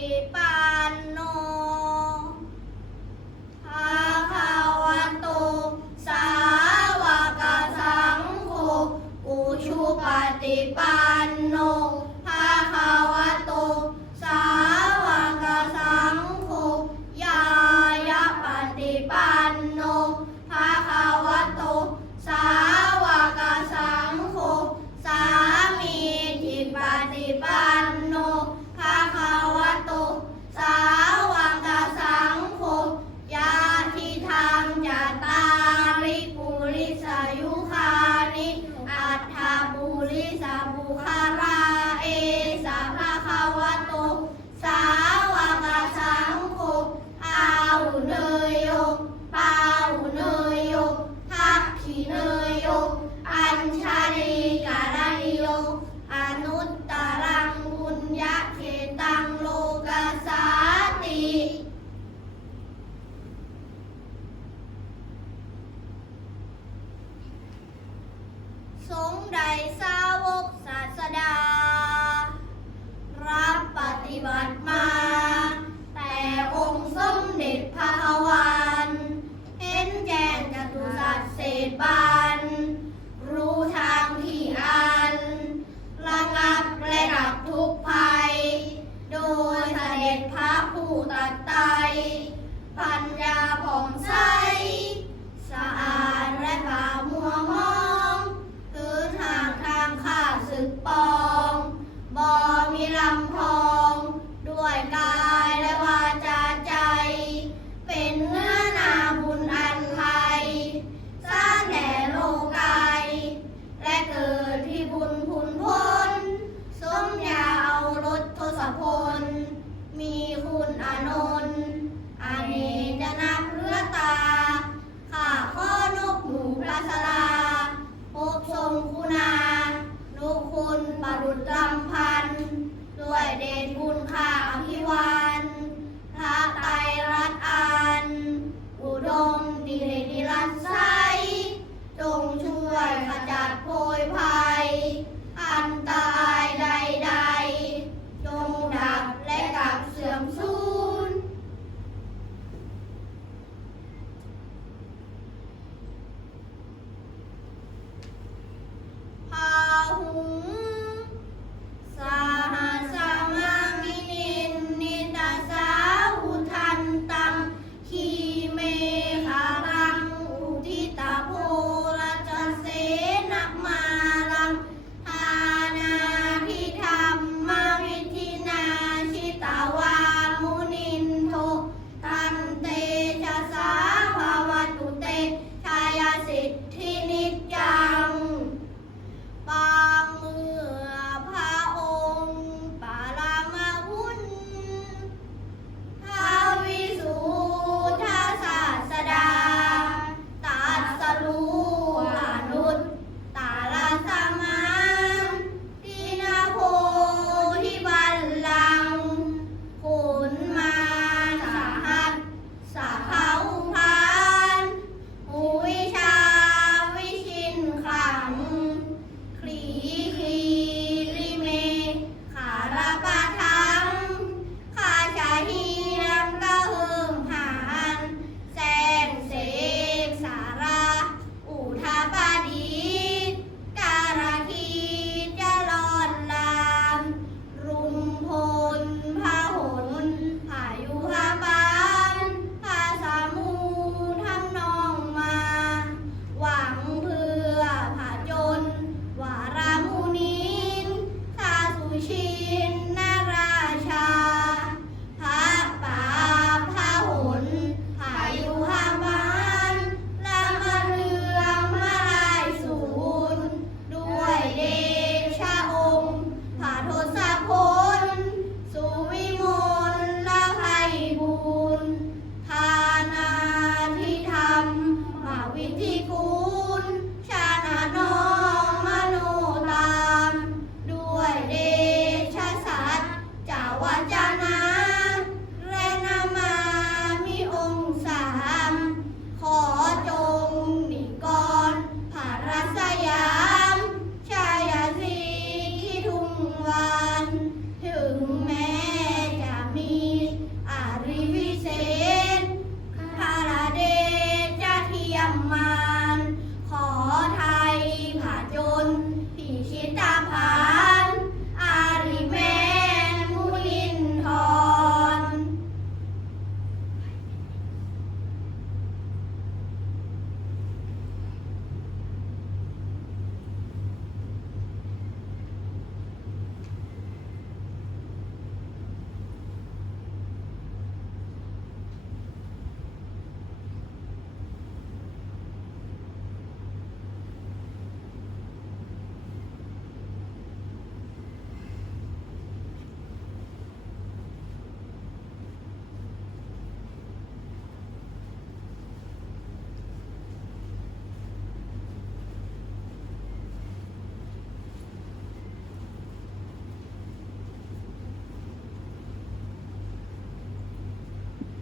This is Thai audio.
ปฏิป้า